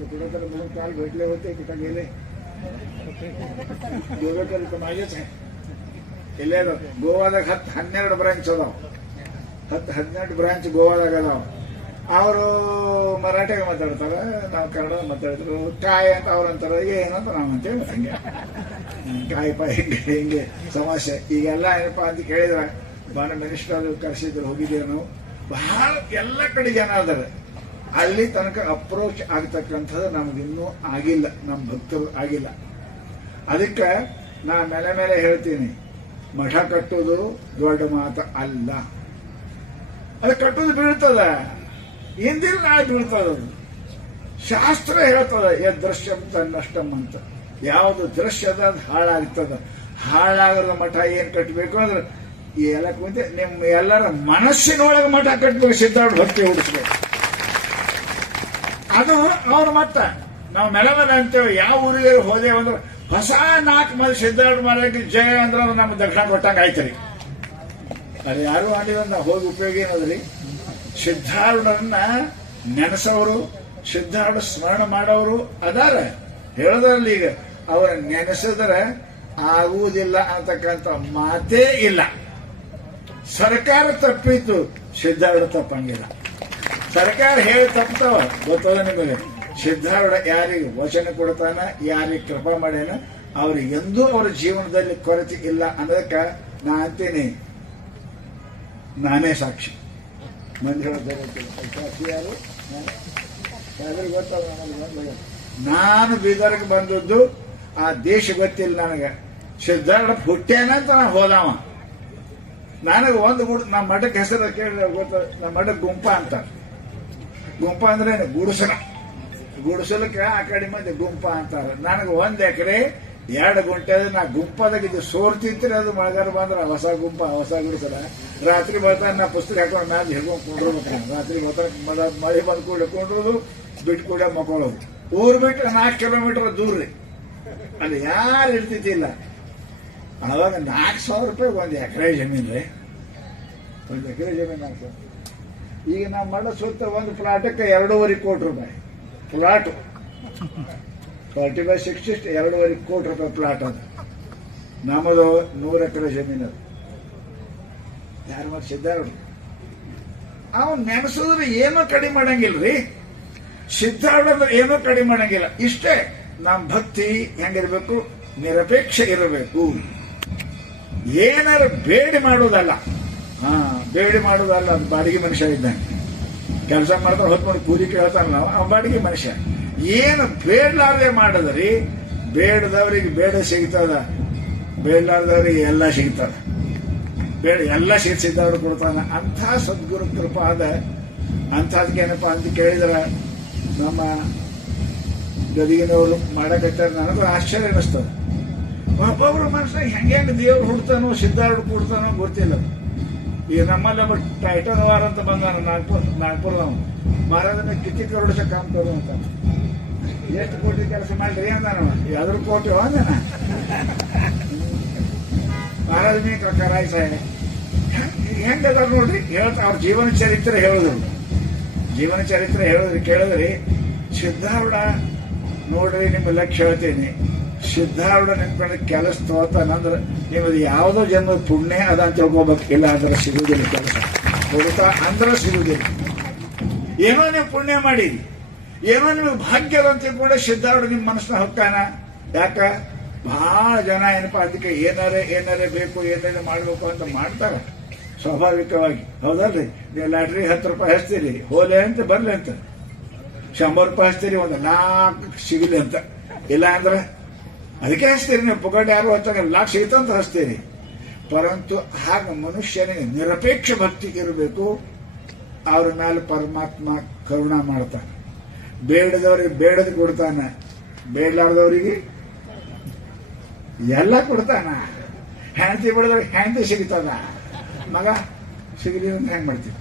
कुठं तर दोन काल भेटले होते कुठं गेले ಗೋವಾದಾಗ ಹತ್ತು ಹನ್ನೆರಡು ಬ್ರಾಂಚ್ ಅದಾವ. ಹತ್ತು ಹದಿನೆಂಟು ಬ್ರಾಂಚ್ ಗೋವಾದಾಗ ಅದಾವ. ಅವರು ಮರಾಠಿಗೆ ಮಾತಾಡ್ತಾರ, ನಾವು ಕನ್ನಡ ಮಾತಾಡ್ತಾರೆ ಕಾಯ್ ಅಂತ ಅವ್ರು ಅಂತಾರೆ, ಏನಂತ ನಾವು ಅಂತೇಳಿ ಹಂಗೆ. ಕಾಯಿಪ ಹಿಂಗೆ ಸಮಸ್ಯೆ. ಈಗೆಲ್ಲ ಏನಪ್ಪಾ ಅಂತ ಕೇಳಿದ್ರೆ ಬಾನ ಮಿನಿಸ್ಟರ್ ಕರೆಸಿದ್ರು ಹೋಗಿದ್ದೇವೆ ನಾವು ಬಹಳ ಎಲ್ಲ ಕಡೆ ಜನ ಅದಾರೆ ಅಲ್ಲಿ ತನಕ ಅಪ್ರೋಚ್ ಆಗ್ತಕ್ಕಂಥದ್ದು ನಮ್ಗಿನ್ನೂ ಆಗಿಲ್ಲ. ನಮ್ಮ ಭಕ್ತರು ಆಗಿಲ್ಲ. ಅದಕ್ಕೆ ನಾ ಮೇಲೆ ಮೇಲೆ ಹೇಳ್ತೀನಿ. ಮಠ ಕಟ್ಟೋದು ದೊಡ್ಡ ಮಾತು ಅಲ್ಲ. ಅದು ಕಟ್ಟೋದು ಬೀಳ್ತದ. ನಾಳೆ ಬೀಳ್ತದ ಅದು. ಶಾಸ್ತ್ರ ಹೇಳ್ತದ ಯ ತನ್ನಷ್ಟಮ್ ತನ್ನಷ್ಟಂ ಅಂತ. ಯಾವುದು ದೃಶ್ಯದ ಅದು ಹಾಳಾಗ್ತದ. ಹಾಳಾಗದ ಮಠ ಏನ್ ಕಟ್ಟಬೇಕು ಅಂದ್ರೆ ಎಲ್ಲ ಕುಂತೆ ನಿಮ್ಮ ಎಲ್ಲರ ಮನಸ್ಸಿನೊಳಗೆ ಮಠ ಕಟ್ಟಬೇಕು ಸಿದ್ಧಾರ್ಥ ಭಕ್ತಿ ಹುಡಿಸ್ಬೇಕು ಅದು ಅವ್ರ ಮತ್ತ ನಾವು ಮೆಲಮಲ ಅಂತೇವೆ, ಯಾವ ಊರಿಗೆ ಹೋದೇವು ಅಂದ್ರೆ ಹೊಸ ನಾಲ್ಕು ಮಂದಿ ಸಿದ್ಧಾರ್ಥ ಮಾಡಕ್ಕೆ ಜಯ ಅಂದ್ರೆ ಅದು ನಮ್ಮ ದಕ್ಷಿಣ ಕೊಟ್ಟಂಗೆ ಆಯ್ತರಿ ಅದು ಯಾರು ಮಾಡಿದ್ರೆ ನಾವು ಹೋಗಿ ಉಪಯೋಗ ಏನದ್ರಿ? ಸಿದ್ಧಾರೂಢರನ್ನ ನೆನೆಸೋರು ಸಿದ್ಧಾರ್ಢ ಸ್ಮರಣ ಮಾಡೋರು ಅದಾರ. ಹೇಳದ್ರಲ್ಲಿ ಈಗ ಅವರ ನೆನೆಸಿದ್ರೆ ಆಗುವುದಿಲ್ಲ ಅಂತಕ್ಕಂಥ ಮಾತೇ ಇಲ್ಲ. ಸರ್ಕಾರ ತಪ್ಪಿತ್ತು ಸಿದ್ಧಾರೂಢ ತಪ್ಪಂಗಿಲ್ಲ. ಸರ್ಕಾರ ಹೇಳಿ ತಪ್ಪತಾವ ಗೊತ್ತದ ನಿಮಗೆ? ಸಿದ್ಧಾರೂಢ ಯಾರಿಗೆ ವಚನ ಕೊಡ್ತಾನ, ಯಾರಿಗೆ ಕೃಪಾ ಮಾಡ್ಯಾನ ಅವ್ರಿಗೆ ಎಂದೂ ಅವರ ಜೀವನದಲ್ಲಿ ಕೊರತೆ ಇಲ್ಲ ಅನ್ನೋದಕ್ಕ ನಾ ಅಂತೀನಿ. ನಾನೇ ಸಾಕ್ಷಿ. ಮಂದಿ. ಸಾಕ್ಷಿ ಯಾರು? ಬಂದಾಗ. ನಾನು ಬೀದರ್ಗೆ ಬಂದದ್ದು ಆ ದೇಶ ಗೊತ್ತಿಲ್ಲ ನನಗೆ. ಸಿದ್ಧಾರ್ಥ ಹುಟ್ಟೇನ ಅಂತ ನಾ ಹೋದವ. ನನಗೆ ಒಂದು ಗುಡ್ ನಮ್ಮ ಮಠಕ್ಕೆ ಹೆಸರು ಕೇಳಿದ್ರೆ ಗೊತ್ತ, ನಮ್ಮ ಮಠಕ್ಕೆ ಗುಂಪ ಅಂತ. ಗುಂಪ ಅಂದ್ರೆ? ಗುಡಿಸಲ. ಗುಡಿಸಲಕ್ಕೆ ಆ ಕಡೆ ಮಂದಿ ಗುಂಪ ಅಂತಾರೆ. ನನಗೆ ಒಂದ್ ಎಕರೆ, ಎರಡು ಗುಂಟೆ ನಾ ಗುಂಪದಾಗ ಇದು ಸೋರ್ತಿದ್ರೆ ಅದು ಮಳೆಗಾಲ ಬಂದ್ರೆ ಹೊಸ ಗುಂಪ, ಹೊಸ ಗುಡಿಸಲ. ರಾತ್ರಿ ಬರ್ತಾನೆ ನಾ ಪುಸ್ತಕ ಹಾಕೊಂಡು ಮ್ಯಾಲೆ ಹಿಡ್ಕೊಂಡು ಕೊಂಡ್ರಬೇಕು ನಾನು. ರಾತ್ರಿ ಬರ್ತಾ ಮಳೆ- ಮಳೆ ಬಂದ್ ಕೂಡ ಕೊಂಡ್ರದು ಬಿಟ್ಟು ಕೂಡ ಮಕ್ಕೊಳ್ಳೋದು ಊರು ಬಿಟ್ಟರೆ ನಾಲ್ಕು ಕಿಲೋಮೀಟರ್ ದೂರ ರೀ. ಅಲ್ಲಿ ಯಾರು ಇರ್ತಿದ್ದಿಲ್ಲ. ಅವಾಗ ನಾಲ್ಕು ಸಾವಿರ ರೂಪಾಯಿ ಒಂದು ಎಕರೆ ಜಮೀನು ರೀ ಒಂದು ಎಕರೆ ಜಮೀನು ನಾಲ್ಕು ಈಗ ನಾವು ಮಾಡೋ ಸುತ್ತ ಒಂದು ಪ್ಲಾಟಕ್ಕೆ ಎರಡೂವರೆ ಕೋಟಿ ರೂಪಾಯಿ. ಪ್ಲಾಟು ಫಾರ್ಟಿ ಬೈ ಸಿಕ್ಸ್ಟಿ ಎರಡೂವರೆ ಕೋಟಿ ರೂಪಾಯಿ ಪ್ಲಾಟ್ ಅದು. ನಮ್ಮದು ನೂರು ಎಕರೆ ಜಮೀನು ಅದು. ಯಾರು ಮತ್ತೆ ಸಿದ್ಧಾರೂಢ ಅವನ್ ನೆನೆಸಿದ್ರೆ ಏನೂ ಕಡಿಮೆ ಮಾಡಂಗಿಲ್ರಿ. ಸಿದ್ಧಾರ್ಥ ಅಂದ್ರೆ ಏನೂ ಕಡಿಮೆ ಮಾಡಂಗಿಲ್ಲ. ಇಷ್ಟೇ. ನಮ್ಮ ಭಕ್ತಿ ಹೆಂಗಿರ್ಬೇಕು? ನಿರಪೇಕ್ಷ ಇರಬೇಕು. ಏನಾರು ಬೇಡಿ ಮಾಡೋದಲ್ಲ ಹಾ, ಬೇಡಿ ಮಾಡೋದಲ್ಲ ಬಾಡಿಗೆ ಮನುಷ್ಯ ಇದ್ದಂಗೆ ಕೆಲಸ ಮಾಡ್ತಾರೆ ಹೊತ್ಕೊಂಡು ಕೂಲಿ ಕೇಳ್ತಾನ ನಾವು ಆ ಬಾಡಿಗೆ ಮನುಷ್ಯ. ಏನು ಬೇಡಲಾರ್ದೆ ಮಾಡದ್ರಿ, ಬೇಡದವ್ರಿಗೆ ಬೇಡ ಸಿಗ್ತದ. ಬೇಡಲಾರ್ದವ್ರಿಗೆ ಎಲ್ಲ ಸಿಗ್ತದ. ಬೇಡ, ಎಲ್ಲ ಸಿಗ್ಸಿದ್ದವ್ರು ಕೊಡ್ತಾನೆ ಕೊಡ್ತಾನ. ಅಂಥ ಸದ್ಗುರು ಕೃಪಾದ, ಅಂಥದ್ಕೇನಪ್ಪ ಅಂತ ಕೇಳಿದ್ರ ನಮ್ಮ ಗದಿಗಿನವರು ಮಾಡಕತ್ತಾರ ನನಗೂ ಆಶ್ಚರ್ಯ ಅನಿಸ್ತದ ಒಬ್ಬೊಬ್ರು ಮನುಷ್ಯ ಹೆಂಗೆ ದೇವ್ರು ಹುಡ್ತಾನೋ ಸಿದ್ಧಾರ್ಥ ಕೊಡ್ತಾನೋ ಗೊತ್ತಿಲ್ಲ. ಈಗ ನಮ್ಮಲ್ಲಿ ಒಬ್ಬ ಟೈಟನ್ ವಾರ ಅಂತ ಬಂದಾನ, ನಾಗ್ಪುರ್ ನಾಗ್ಪುರದವ ಮಹಾರಾಜನ ಕಿತ್ತಿ ಕರುಡಿಸ ಕಾಮ್ ಕೊಡು ಅಂತ. ಎಷ್ಟು ಕೋಟಿ ಕೆಲಸ ಮಾಡ್ರಿ ಅಂದಾನ ಯಾವ್ದ್ರ ಕೋಟಿ ಹೋದನ ಮಹಾರಾಜನೇ ಕರಾಯ್ ಸಾಹೇಬ್. ಹೆಂಗ ಅದಾರ ನೋಡ್ರಿ? ಹೇಳ್ತಾ ಅವ್ರ ಜೀವನ ಚರಿತ್ರೆ ಹೇಳಿದ್ರು. ಜೀವನ ಚರಿತ್ರೆ ಹೇಳಿದ್ರಿ, ಕೇಳಿದ್ರಿ. ಸಿದ್ಧಾರೂಢ ನೋಡ್ರಿ ನಿಮ್ಮ ಲಕ್ಷ ಹೇಳ್ತೀನಿ ಸಿದ್ಧಾರೂಢ ನಿಂತ್ಕೊಂಡು ಕೆಲಸ ತೋತಾನಂದ್ರೆ ನಿಮ್ಮದು ಯಾವುದೋ ಜನ್ಮ ಪುಣ್ಯ ಅದ ಅಂತ ತಿಳ್ಕೊಬೇಕು. ಇಲ್ಲ ಅಂದ್ರೆ ಸಿಗುವುದಿಲ್ಲ ಕೆಲಸ. ಹೋಗುತ್ತಾ? ಅಂದ್ರೆ ಸಿಗುವುದಿಲ್ಲ ಏನೋ ನೀವು ಪುಣ್ಯ ಮಾಡಿ. ಏನೋ ನಿಮಗೆ ಭಾಗ್ಯ ಅಂತ ತಿಳ್ಕೊಂಡೆ ಸಿದ್ಧಾರೂಢ ನಿಮ್ಮ ಮನಸ್ಸಿನ ಹೊಕ್ಕಾನ? ಯಾಕ? ಬಹಳ ಜನ ಏನಪ್ಪಾ ಅದಕ್ಕೆ ಏನಾರೇ ಏನಾರೇ ಬೇಕು ಏನಾರೇ ಮಾಡಬೇಕು ಅಂತ ಮಾಡ್ತಾರೆ. ಸ್ವಾಭಾವಿಕವಾಗಿ. ಹೌದಲ್ರಿ? ನೀವು ಲಾಟ್ರಿ ಹತ್ತು ರೂಪಾಯಿ ಹಚ್ತೀರಿ. ಹೋಲೆ ಅಂತ, ಬರ್ಲಿ ಅಂತ. ಶಂಬರ್ ರೂಪಾಯಿ ಹಚ್ತೀರಿ ಒಂದು ನಾಲ್ಕು ಸಿಗಲಿ ಅಂತ. ಇಲ್ಲ ಅಂದ್ರೆ ಅದಕ್ಕೆ ಹಚ್ತೀರಿ ನೀವು ಪುಗಡ್ ಯಾರು ಹಚ್ಚಾಗ ಲಾಕ್ ಸಿಗುತ್ತಂತ ಹಚ್ತೀರಿ ಪರಂತು ಹಾಗ ಮನುಷ್ಯನಿಗೆ ನಿರಪೇಕ್ಷ ಭಕ್ತಿ ಇರಬೇಕು. ಅವ್ರ ಮೇಲೆ ಪರಮಾತ್ಮ ಕರುಣ ಮಾಡ್ತಾನೆ. ಬೇಡದವ್ರಿಗೆ ಬೇಡದು ಕೊಡ್ತಾನೆ. ಬೇಡಲಾರ್ದವ್ರಿಗೆ ಎಲ್ಲ ಕೊಡ್ತಾನ. ಹೆಂಡತಿ ಬಿಡದವ್ರಿಗೆ ಹೆಂಡತಿ ಸಿಗ್ತದ. ಮಗ, ಸಿಗಲಿ ಅಂತ ಹೆಂಗ್ ಮಾಡ್ತೀವಿ?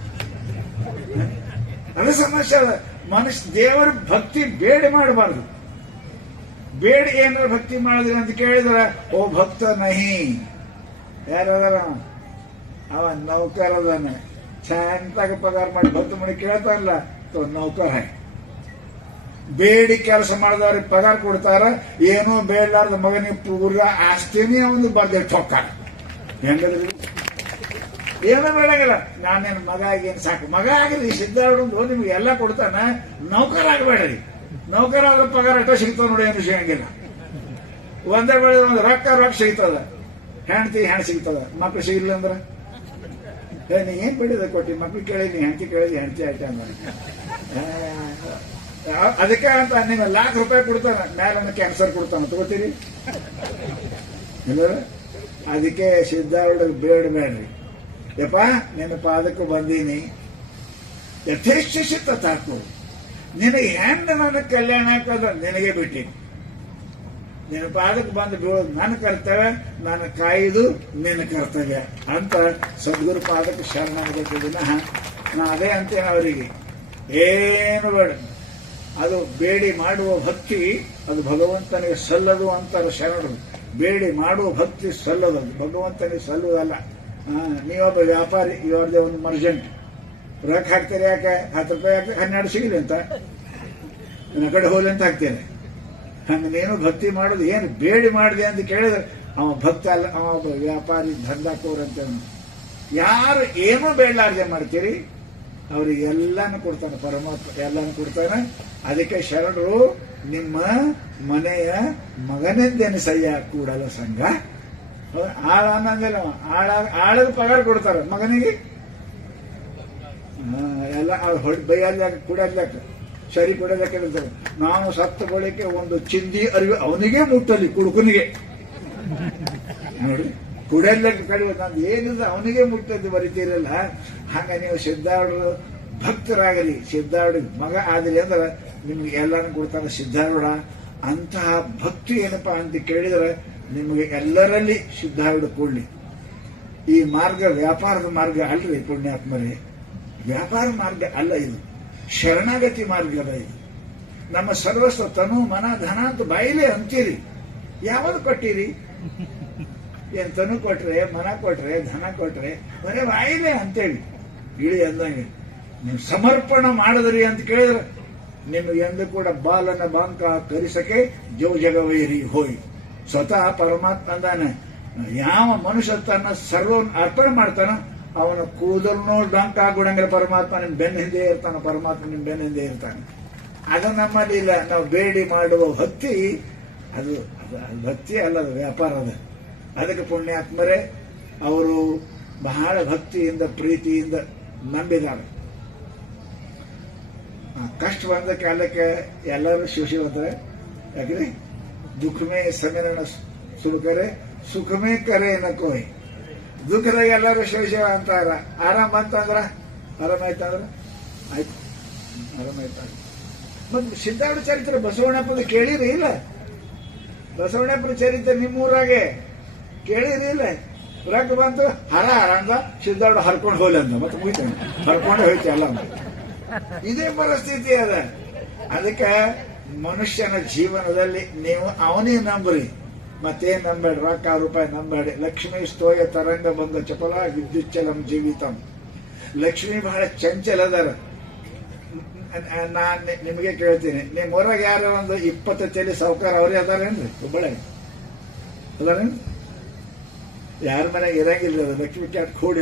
ಅದು ಸಮಸ್ಯೆ ಅದ ಮನುಷ್ಯ ದೇವರ ಭಕ್ತಿ ಬೇಡ ಮಾಡಬಾರ್ದು. ಬೇಡ ಏನಾರ ಭಕ್ತಿ ಮಾಡಿದ್ರೆ ಅಂತ ಕೇಳಿದ್ರ, ಓ, ಭಕ್ತ ನಹಿ. ಯಾರದಾರ ಅವ? ಅವ ನೌಕರ್ ಅದಾನ. ಶಾಂತಾಗ ಪಗಾರ ಮಾಡಿ ಭಕ್ತ ಮಾಡಿ ಕೇಳ್ತಾರಲ್ಲ ತೋ, ನೌಕರ್ ಹೈ. ಬೇಡಿ ಕೆಲಸ ಮಾಡಿದವ್ರಿಗೆ ಪಗಾರ ಕೊಡ್ತಾರ. ಏನೋ ಬೇಡಲಾರ್ದ ಮಗನಿಗೆ ಪೂರ ಆಸ್ತಿನೇ ಅವನು ಬರ್ದೆ ठोಕ್ಕಾರ ಹೆಂಗದ್ರಿ? ಏನೋ ಬೇಡಂಗಿಲ್ಲ. ನಾನೇನು ಮಗ ಆಗೇನು ಸಾಕು. ಮಗ ಆಗಿರಿ ಸಿದ್ಧಾರೂಢ ನಿಮ್ಗೆ ಎಲ್ಲ ಕೊಡ್ತಾನ. ನೌಕರ ಆಗಬೇಡ್ರಿ. ನೌಕರ ಆದ್ರೆ ಪಗಾರ ಅಟ ಸಿಗ್ತಾವ ನೋಡಿ, ಏನು ಸಿಗಂಗಿಲ್ಲ. ಒಂದೇ ಬೆಳೆ ಒಂದು ರೊಕ್ಕ ರೊಕ್ಕ ಸಿಗ್ತದ. ಹೆಂಡತಿ ಹೆಣ್ ಸಿಗ್ತದ. ಮಕ್ಳು ಸಿಗಿಲ್ಲ ಅಂದ್ರ? ನೀ ಏನ್ ಬೆಳೆದ ಕೊಟ್ಟಿ ಮಕ್ಳು ಕೇಳಿದ್ನಿ ಹೆಂಡತಿ ಕೇಳಿದ್ ಹೆಂಡತಿ ಆಯ್ತ ಅದಕ್ಕೆ ಅಂತ ನಿಮ್ಮ ಲಾಖ ರೂಪಾಯಿ ಕೊಡ್ತಾನ. ಮ್ಯಾಲ ಕ್ಯಾನ್ಸರ್ ಕೊಡ್ತಾನ ತಗೋತೀರಿ ಅದಕ್ಕೆ ಸಿದ್ಧಾರೂಢ ಬೇಡ ಬೇಡ್ರಿ. ಯಪ್ಪ, ನಿನ್ನ ಪಾದಕ್ಕೆ ಬಂದೀನಿ. ಯಥೇಚ್ಛಿಸಿ ತಾಕು. ನಿನಗೆ ಹೆಂಗ ನನ್ನ ಕಲ್ಯಾಣ ಹಾಕೋದು ನಿನಗೆ ಬಿಟ್ಟೀನಿ. ನಿನ್ನ ಪಾದಕ್ಕೆ ಬಂದು ಬೀಳೋದು ನನ್ನ ಕರ್ತವ್ಯ, ನನ್ನ ಕಾಯ್ದು ನಿನ್ನ ಕರ್ತವ್ಯ ಅಂತ ಸದ್ಗುರು ಪಾದಕ್ಕೆ ಶರಣಾಗಬೇಕು ದಿನ ನಾ ಅದೇ ಅಂತೇನೆ ಅವರಿಗೆ. ಏನು ಬೇಡ. ಅದು ಬೇಡಿ ಮಾಡುವ ಭಕ್ತಿ, ಅದು ಭಗವಂತನಿಗೆ ಸಲ್ಲದು ಅಂತಾರೆ ಶರಣರು. ಬೇಡಿ ಮಾಡುವ ಭಕ್ತಿ ಸಲ್ಲದು ಭಗವಂತನಿಗೆ ಸಲ್ಲುವುದಲ್ಲ. ನೀವೊಬ್ಬ ವ್ಯಾಪಾರಿ, ಇವ್ರದೇ ಒಂದು ಮರ್ಜೆಂಟ್ ರೊಕ್ಕ ಹಾಕ್ತೀರಿ ಯಾಕೆ? ಹತ್ತು ರೂಪಾಯಿ ಹಾಕ್ತೀರಿ ಹನ್ನೆರಡು ಸಿಗಲಿ ಅಂತ. ನನ್ನ ಕಡೆ ಹೋಗ್ಲಿ ಅಂತ ಹಾಕ್ತೇನೆ. ಹಂಗ ನೀನು ಭಕ್ತಿ ಮಾಡೋದು ಏನು ಬೇಡಿ ಮಾಡಿದೆ ಅಂತ ಕೇಳಿದ್ರೆ ಅವ ಭಕ್ತ ಅಲ್ಲ, ಅವ ಒಬ್ಬ ವ್ಯಾಪಾರಿ ಅಂತ. ಯಾರು ಏನೂ ಬೇಡಲಾರ್ದೆ ಮಾಡ್ತೀರಿ? ಅವ್ರಿಗೆ ಎಲ್ಲಾನು ಕೊಡ್ತಾನೆ, ಪರಮಾತ್ಮ ಎಲ್ಲಾನು ಕೊಡ್ತಾನೆ. ಅದಕ್ಕೆ ಶರಣರು, ನಿಮ್ಮ ಮನೆಯ ಮಗನೆಂದೆನಿಸಯ್ಯ ಕೂಡಲ್ಲ ಸಂಘ? ಆಳ ಅನ್ನಂಗಿಲ್ಲ. ಆಳ ಆಳದ ಪಗಾರ ಕೊಡ್ತಾರ. ಮಗನಿಗೆ? ಎಲ್ಲ ಹೊಡ್ ಬೈಯಲ್ಲಾಕ ಕುಡಿಯಲ್ಲಾಕ, ಸರಿ ಕುಡಿಯಲ್ಲಾಕ ಹೇಳ್ತಾರೆ. ನಾವು ಸತ್ತ ಬಳಿಕೆ ಒಂದು ಚಿಂದಿ ಅರಿವು ಅವನಿಗೆ ಮುಟ್ಟಲಿ, ಕುಡುಕನಿಗೆ. ನೋಡಿ ಕುಡಿಯಲ್ಲಕ್ಕೆ ಕಡಿಮೆ ನಾನು ಏನಿದೆ ಅವನಿಗೆ ಮುಟ್ಟದ್ದು ಬರಿತೀರಲ್ಲ ಹಂಗ ನೀವು ಸಿದ್ಧಾರೂಢರು ಭಕ್ತರಾಗಲಿ. ಸಿದ್ಧಾರೂಢ ಮಗ ಆದಲಿ ಅಂದ್ರೆ ನಿಮ್ಗೆ ಎಲ್ಲಾನು ಕೊಡ್ತಾರೆ ಸಿದ್ಧಾರೂಢ ಅಂತಹ ಭಕ್ತಿ ಏನಪ್ಪಾ ಅಂತ ಕೇಳಿದ್ರೆ ನಿಮಗೆ ಎಲ್ಲರಲ್ಲಿ ಶುದ್ಧ ಹಿಡ್ಕೊಳ್ಳಿ. ಈ ಮಾರ್ಗ ವ್ಯಾಪಾರದ ಮಾರ್ಗ ಅಲ್ರಿ ಪುಣ್ಯಾತ್ಮರೇ. ವ್ಯಾಪಾರ ಮಾರ್ಗ ಅಲ್ಲ ಇದು. ಶರಣಾಗತಿ ಮಾರ್ಗ ಅಲ್ಲ ಇದು. ನಮ್ಮ ಸರ್ವಸ್ವ ತನು ಮನ ಧನ ಅಂತ ಬಾಯಿಲೆ ಅಂತೀರಿ. ಯಾವಾಗ ಕೊಟ್ಟಿರಿ? ಏನ್ ತನು ಕೊಟ್ರೆ, ಮನ ಕೊಟ್ರೆ, ಧನ ಕೊಟ್ರೆ, ಬರೇ ಬಾಯಿಲೆ ಅಂತೇಳಿ. ಇಳಿ ಅಂದಂಗೆ. ನೀವು ಸಮರ್ಪಣ ಮಾಡಿದ್ರಿ ಅಂತ ಕೇಳಿದ್ರೆ ನಿಮಗೆ ಎಂದು ಕೂಡ ಬಾಲನ ಬಾಂಕ ಕರಿಸಕೆ ಜೋ ಜಗವೈರಿ ಹೋಯ್. ಸ್ವತಃ ಪರಮಾತ್ಮ ಅಂದಾನೆ ಯಾವ ಮನುಷ್ಯ ತನ್ನ ಸರ್ವವನ್ನು ಅರ್ಪಣೆ ಮಾಡ್ತಾನ, ಅವನು ಕೂದಲು ಡಂಕ ಆಗ್ಬಿಡಂಗೆ ಪರಮಾತ್ಮ ನಿಮ್ ಬೆನ್ನ ಹಿಂದೆ ಇರ್ತಾನ, ಪರಮಾತ್ಮ ನಿಮ್ ಬೆನ್ನ ಹಿಂದೆ ಇರ್ತಾನೆ. ಅದು ನಮ್ಮಲ್ಲಿ ಇಲ್ಲ. ನಾವು ಬೇಡಿ ಮಾಡುವ ಭಕ್ತಿ, ಅದು ಅದು ಭಕ್ತಿ ಅಲ್ಲ ಅದು ವ್ಯಾಪಾರ ಅದ. ಅದಕ್ಕೆ ಪುಣ್ಯಾತ್ಮರೇ, ಅವರು ಬಹಳ ಭಕ್ತಿಯಿಂದ, ಪ್ರೀತಿಯಿಂದ ನಂಬಿದ್ದಾರೆ. ಕಷ್ಟ ಬಂದ ಕಾಲಕ್ಕೆ ಎಲ್ಲರೂ ಶಿವಶಿವಂತರೇ ಯಾಕ್ರಿ ದುಃಖಮೇ ಶುರು ಕರೆ ಸುಖಮೇ ಕರೆ ನಕೋಯ್ ದುಃಖದಾಗ ಎಲ್ಲರೂ ಶಿವ ಶಿವ ಅಂತಾರ. ಆರಾಮ ಅಂತಂದ್ರ ಆರಾಮಾಯ್ತಂದ್ರ ಆಯ್ತು ಆರಾಮಾಯ್ತ ಮತ್ ಸಿದ್ಧಾರ್ಥ ಚರಿತ್ರೆ ಬಸವಣ್ಣಪ್ಪದ ಕೇಳಿರಿ ಇಲ್ಲ? ಬಸವಣ್ಣಪ್ಪನ ಚರಿತ್ರೆ ನಿಮ್ಮೂರಾಗೆ ಕೇಳಿರಿ ಇಲ್ಲ? ರೊಕ್ಕ ಬಂತು, ಹರ ಹರ ಅಂದ, ಸಿದ್ಧಾರ್ಥ ಹರ್ಕೊಂಡು ಹೋಗ್ಲಿ ಅಂದ. ಮತ್ತೆ ಮುಗಿತಾನೆ ಹರ್ಕೊಂಡು ಅಲ್ಲ ಇದೇ ಪರಿಸ್ಥಿತಿ ಅದ. ಅದಕ್ಕೆ ಮನುಷ್ಯನ ಜೀವನದಲ್ಲಿ ನೀವು ಅವನೇ ನಂಬ್ರಿ. ಮತ್ತೇನ್ ನಂಬೇಡಿ ರೊಕ್ಕ, ರೂಪಾಯಿ ನಂಬೇಡಿ ಲಕ್ಷ್ಮೀ ಸ್ತೋಯ ತರಂಗ ಬಂದ ಚಪಲ ವಿದ್ಯುಚ್ಚಲಂ ಜೀವಿತಂ. ಲಕ್ಷ್ಮಿ ಬಹಳ ಚಂಚಲ ಅದಾರ. ನಾನ್ ನಿಮಗೆ ಕೇಳ್ತೀನಿ. ನಿಮ್ಮ ಊರಾಗ ಯಾರು ಒಂದು ಇಪ್ಪತ್ತು ತಲೆ ಸಾವುಕಾರ ಅವರೇ ಅದಾರೇನ್ರಿ? ಹುಬ್ಬಳ್ಳಿ. ಅದಾರೇನ್ ಯಾರ ಮನೆಗೆ ಇರಂಗಿಲ್ಲ ಲಕ್ಷ್ಮಿ ಕ್ಯಾಟ್ ಕೂಡಿ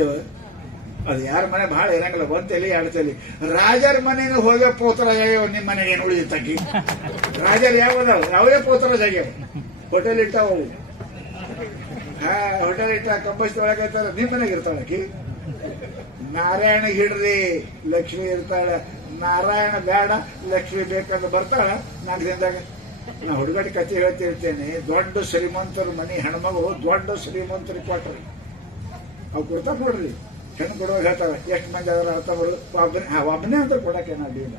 ಅದ. ಯಾರ ಮನೆ ಬಹಳ ಇರಂಗಿಲ್ಲ, ಒಂದ್ ತಲೆ, ಎರಡು ತಲೆ. ರಾಜರ ಮನೆಗೆ ಹೋಗೋ ಪೋತ್ರ ಜಾಗ್ಯಾವ ನಿಮ್ಮ ಮನೆಗೆ ಏನು ಉಳಿದಿತ್ತಾಕಿ ರಾಜರು ಯಾವದಾವ ಅವರೇ ಪೋತ್ರ ಜಾಗ್ಯಾವ ಹೋಟೆಲ್ ಇಟ್ಟಾವ. ಹಾ ಹೋಟೆಲ್ ಇಟ್ಟ ಕಂಬಸ್ ಒಳಗೆ ನಿಮ್ಮ ಮನೆಗೆ ಇರ್ತಾಳಕಿ ನಾರಾಯಣ ಹಿಡ್ರಿ, ಲಕ್ಷ್ಮಿ ಇರ್ತಾಳ. ನಾರಾಯಣ ಬೇಡ, ಲಕ್ಷ್ಮಿ ಬೇಕಂತ ಬರ್ತಾಳ, ನಾಲ್ಕು ದಿನದಾಗ. ನಾ ಹುಡುಗಡಿ ಕಥೆ ಹೇಳ್ತಿರ್ತೇನೆ ದೊಡ್ಡ ಶ್ರೀಮಂತರ ಮನಿ ಹೆಣ್ಮಗು ದೊಡ್ಡ ಶ್ರೀಮಂತರಿಗೆ ಕೊಟ್ರಿ. ಅವು ಕೊಡ್ತಾ ನೋಡ್ರಿ. ಹೆಣ್ಣು ಕೊಡುವಾಗ ಹೇಳ್ತಾವೆ ಎಷ್ಟು ಮಂದಿ ಅದರ ಹೇಳ್ತಾವ್ರು ಒಬ್ಬನೇ ಅಂತ ಕೊಡಕ್ಕೆ ಅಡ್ಡಿಲ್ಲ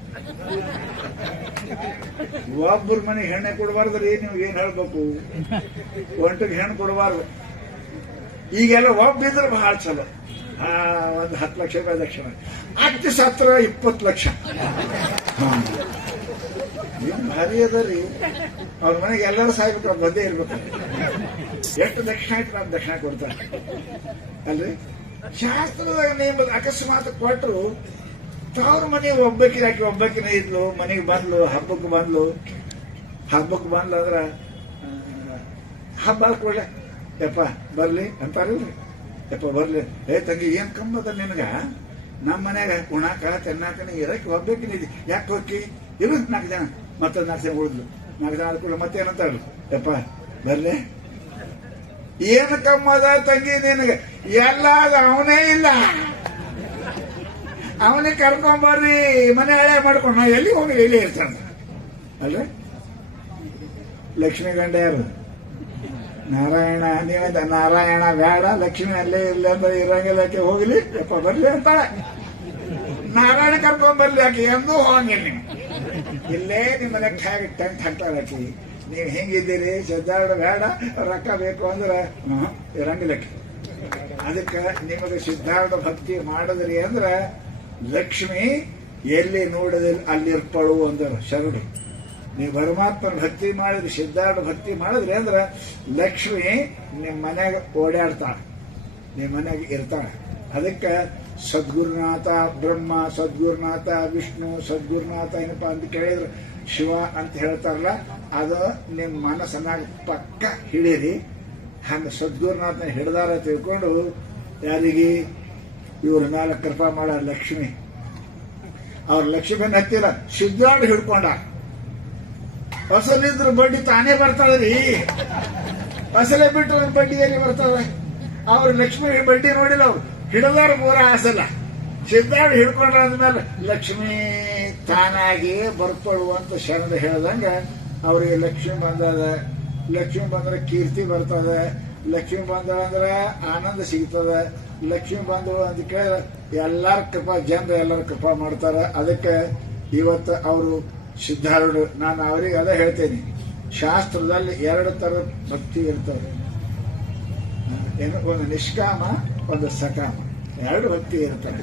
ಒಬ್ಬರ ಮನೆ ಹೆಣ್ಣೆ ಕೊಡಬಾರ್ದ್ರಿ ನೀವು ಏನ್ ಹೇಳ್ಬೇಕು? ಒಂಟಿಗೆ ಹೆಣ್ಣು ಕೊಡಬಾರ್ದು. ಈಗೆಲ್ಲ ಒಬ್ಬಿದ್ರೆ ಬಹಳ ಚಲೋ. ಒಂದು ಹತ್ತು ಲಕ್ಷ ರೂಪಾಯಿ ದಕ್ಷಿಣ. ಹತ್ತು ಸತ್ರ ಇಪ್ಪತ್ತು ಲಕ್ಷ. ಏನ್ ಭಾರಿ ಅದ ರೀ ಅವ್ರ ಮನೆಗೆ ಎಲ್ಲರೂ ಸಾಯ್ಬೇಕು ಬಂದೇ ಇರ್ಬೇಕು. ಎಷ್ಟು ದಕ್ಷಿಣ ಆಯ್ತು, ನಾನು ದಕ್ಷಿಣ ಕೊಡ್ತಾರೆ ಅಲ್ರಿ? ಶಾಸ್ತ್ರದಾಗ ನೇಮ ಅಕಸ್ಮಾತ್ ಕೊಟ್ಟರು ತವ್ರ ಮನೆ ಒಬ್ಬಕಿನ ಆಕಿ ಒಬ್ಬಕಿನ ಇದ್ಲು, ಮನೆಗೆ ಬಂದ್ಲು, ಹಬ್ಬಕ್ಕೆ ಬಂದ್ಲು. ಹಬ್ಬಕ್ಕೆ ಬಂದ್ಲು ಅಂದ್ರ ಹಬ್ಬ ಕೊಡ್ಲೆ ಯಪ್ಪ, ಬರ್ಲಿ ಅಂತಾರಿಲ್ರಿ. ಯಪ್ಪ, ಬರ್ಲಿ. ಏ, ತಂಗಿ, ಏನ್ ಕಮ್ಮದ ನಿನಗ? ನಮ್ಮ ಮನ್ಯಾಗ ಉಣಾಕ, ತಿನ್ನಾಕ ಇರಕ್ಕೆ ಒಬ್ಬಕಿನ ಇದೆ ಯಾಕೆ ಹೋಗಿ ಇರು ನಾಲ್ಕು ಜನ. ಮತ್ತೊಂದು ನಾಲ್ಕು ಜನ ಉಳಿದ್ಲು. ನಾಲ್ಕು ಜನ ಕೂಡ ಮತ್ತೇನಂತಾರ ಯಪ್ಪ, ಬರ್ಲಿ. ಏನು ಕಮ್ಮದ ತಂಗಿ ನಿನಗೆ? ಎಲ್ಲ ಅದು ಅವನೇ ಇಲ್ಲ. ಅವನೇ ಕರ್ಕೊಂಬರ್ರಿ ಮನೆ ಹಳೆ ಮಾಡ್ಕೊಂಡು ನಾ ಎಲ್ಲಿ ಹೋಗಿ ಎಲ್ಲಿ ಇರ್ತಾನ? ಅಲ್ರಿ ಲಕ್ಷ್ಮೀ ಗಂಡ ನಾರಾಯಣ ನೀವಂತ ನಾರಾಯಣ ಬೇಡ, ಲಕ್ಷ್ಮಿ ಅಲ್ಲೇ ಇಲ್ಲ ಅಂದ್ರೆ ಇರಂಗಿಲ್ಲ ಆಕೆ ಹೋಗ್ಲಿ, ಯಪ್ಪ, ಬರ್ಲಿ ಅಂತಾಳೆ. ನಾರಾಯಣ ಕರ್ಕೊಂಡ್ ಬರ್ಲಿ ಆಕೆ ಎಂದೂ ಹೋಗಂಗಿಲ್ಲ ನೀವು ಇಲ್ಲೇ ನಿಮ್ಮ ಲೆಕ್ಕ ಹಾಕಿ ಟೆಂಟ್ ಹಾಕ್ತಾಳೆ ಆಕಿ. ನೀವು ಹೆಂಗಿದ್ದೀರಿ? ಸಿದ್ಧಾರ್ಥ ಬೇಡ ರೊಕ್ಕ ಬೇಕು ಅಂದ್ರೆ ಹ್ಮ್, ಇರಂಗಿಲ್ಲ ಆಕಿ ಅದಕ್ಕೆ ನಿಮಗೆ ಸಿದ್ಧಾರ್ಥ ಭಕ್ತಿ ಮಾಡಿದ್ರಿ ಅಂದ್ರೆ ಲಕ್ಷ್ಮಿ ಎಲ್ಲಿ ನೋಡಿದ್ರೆ ಅಲ್ಲಿರ್ಪಳು ಅಂದರು ಶರಣು ನೀವು ಪರಮಾತ್ಮನ ಭಕ್ತಿ ಮಾಡಿದ್ರಿ ಸಿದ್ಧಾರ್ಥ ಭಕ್ತಿ ಮಾಡಿದ್ರಿ ಅಂದ್ರೆ ಲಕ್ಷ್ಮಿ ನಿಮ್ಮ ಮನೆಗೆ ಓಡಾಡ್ತಾಳೆ ನಿಮ್ಮ ಮನೆಗೆ ಇರ್ತಾಳೆ. ಅದಕ್ಕೆ ಸದ್ಗುರುನಾಥ ಬ್ರಹ್ಮ ಸದ್ಗುರುನಾಥ ವಿಷ್ಣು ಸದ್ಗುರುನಾಥ ಏನಪ್ಪಾ ಅಂತ ಕೇಳಿದ್ರೆ ಶಿವ ಅಂತ ಹೇಳ್ತಾರಲ್ಲ ಅದು ನಿಮ್ಮ ಮನಸ್ಸನ್ನಾಗ ಪಕ್ಕ ಹಿಡೀರಿ. ಹಂಗ ಸದ್ಗುರುನಾಥನ ಹಿಡ್ದಾರ ತಿಳ್ಕೊಂಡು, ಯಾರಿಗೆ? ಇವ್ರ ಮೇಲೆ ಕೃಪಾ ಮಾಡ ಲಕ್ಷ್ಮಿ. ಅವ್ರ ಲಕ್ಷ್ಮೀನ ಹತ್ತಿರ ಸಿದ್ಧಾಡ್ ಹಿಡ್ಕೊಂಡ. ಅಸಲಿದ್ರ ಬಡ್ಡಿ ತಾನೇ ಬರ್ತಾಳ್ರಿ. ಅಸಲೇ ಬಿಟ್ಟರೆ ಬಡ್ಡಿ ಎಲ್ಲಿ ಬರ್ತಾವೆ ಅವ್ರ ಲಕ್ಷ್ಮಿ ಬಡ್ಡಿ ನೋಡಿಲ್ಲ ಅವ್ರು. ಹಿಡದಾರ ಮೂರ ಆಸಲ್ಲ. ಸಿದ್ಧಾಡ್ ಹಿಡ್ಕೊಂಡ್ರ ಅಂದ್ಮೇಲೆ ಲಕ್ಷ್ಮಿ ತಾನಾಗಿ ಬರ್ಕೊಳ್ಳುವಂತ ಶರಣ ಹೇಳ್ದಂಗ ಅವ್ರಿಗೆ ಲಕ್ಷ್ಮಿ ಬಂದದ ಲಕ್ಷ್ಮಿ ಬಂದ್ರೆ ಕೀರ್ತಿ ಬರ್ತದೆ. ಲಕ್ಷ್ಮಿ ಬಂದ್ರ ಅಂದ್ರೆ ಆನಂದ ಸಿಗ್ತದೆ. ಲಕ್ಷ್ಮಿ ಬಂದಳು ಅಂತ ಕೇಳಿದ್ರೆ ಎಲ್ಲಾರ ಕೃಪಾ ಜನರು ಎಲ್ಲರ ಕೃಪಾ ಮಾಡ್ತಾರೆ. ಅದಕ್ಕೆ ಇವತ್ತು ಅವರು ಸಿದ್ಧಾರೂಢರು. ನಾನು ಅವರಿಗೆ ಅದೇ ಹೇಳ್ತೇನೆ. ಶಾಸ್ತ್ರದಲ್ಲಿ ಎರಡು ತರ ಭಕ್ತಿ ಇರ್ತವೆ ಏನು? ಒಂದು ನಿಷ್ಕಾಮ ಒಂದು ಸಕಾಮ. ಎರಡು ಭಕ್ತಿ ಇರ್ತವೆ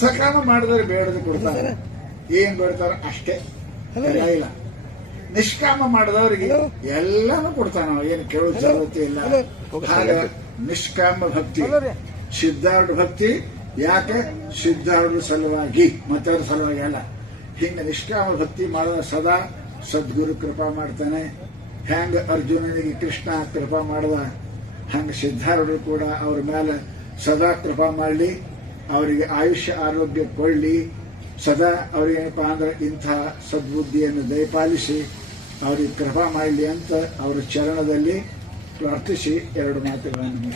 ಸಕಾಮ ಮಾಡಿದ್ರೆ ಬೇಡದು ಕೊಡ್ತಾರೆ. ಏನ್ ಬೇಡ್ತಾರ ಅಷ್ಟೇ. ಇಲ್ಲ? ನಿಷ್ಕಾಮ ಮಾಡಿದವರಿಗೆ ಎಲ್ಲಾನು ಕೊಡ್ತಾನ ಏನು ಕೇಳೋ ಜರೂರತೆ ಇಲ್ಲ. ಹಾಗ ನಿಷ್ಕಾಮ ಭಕ್ತಿ. ಸಿದ್ಧಾರ್ಢ ಭಕ್ತಿ. ಯಾಕೆ? ಸಿದ್ಧಾರ್ಢ ಸಲುವಾಗಿ ಮತ್ತವ್ರ ಸಲುವಾಗಿ ಅಲ್ಲ. ಹಿಂಗ ನಿಷ್ಕಾಮ ಭಕ್ತಿ ಮಾಡಿದ ಸದಾ ಸದ್ಗುರು ಕೃಪಾ ಮಾಡ್ತಾನೆ. ಹ್ಯಾಂಗ ಅರ್ಜುನನಿಗೆ ಕೃಷ್ಣ ಕೃಪಾ ಮಾಡ್ದ ಹಂಗ ಸಿದ್ಧಾರ್ಢರು ಕೂಡ ಅವ್ರ ಮೇಲೆ ಸದಾ ಕೃಪಾ ಮಾಡಲಿ ಅವರಿಗೆ ಆಯುಷ್ಯ ಆರೋಗ್ಯ ಕೊಳ್ಳಿ ಸದಾ ಅವರೇನಪ್ಪ ಅಂದ್ರೆ ಇಂಥ ಸದ್ಬುದ್ಧಿಯನ್ನು ದಯಪಾಲಿಸಿ, ಅವರಿಗೆ ಕೃಪಾ ಮಾಡಲಿ ಅಂತ ಅವರ ಚರಣದಲ್ಲಿ ಪ್ರಾರ್ಥಿಸಿ ಎರಡು ಮಾತುಗಳನ್ನು.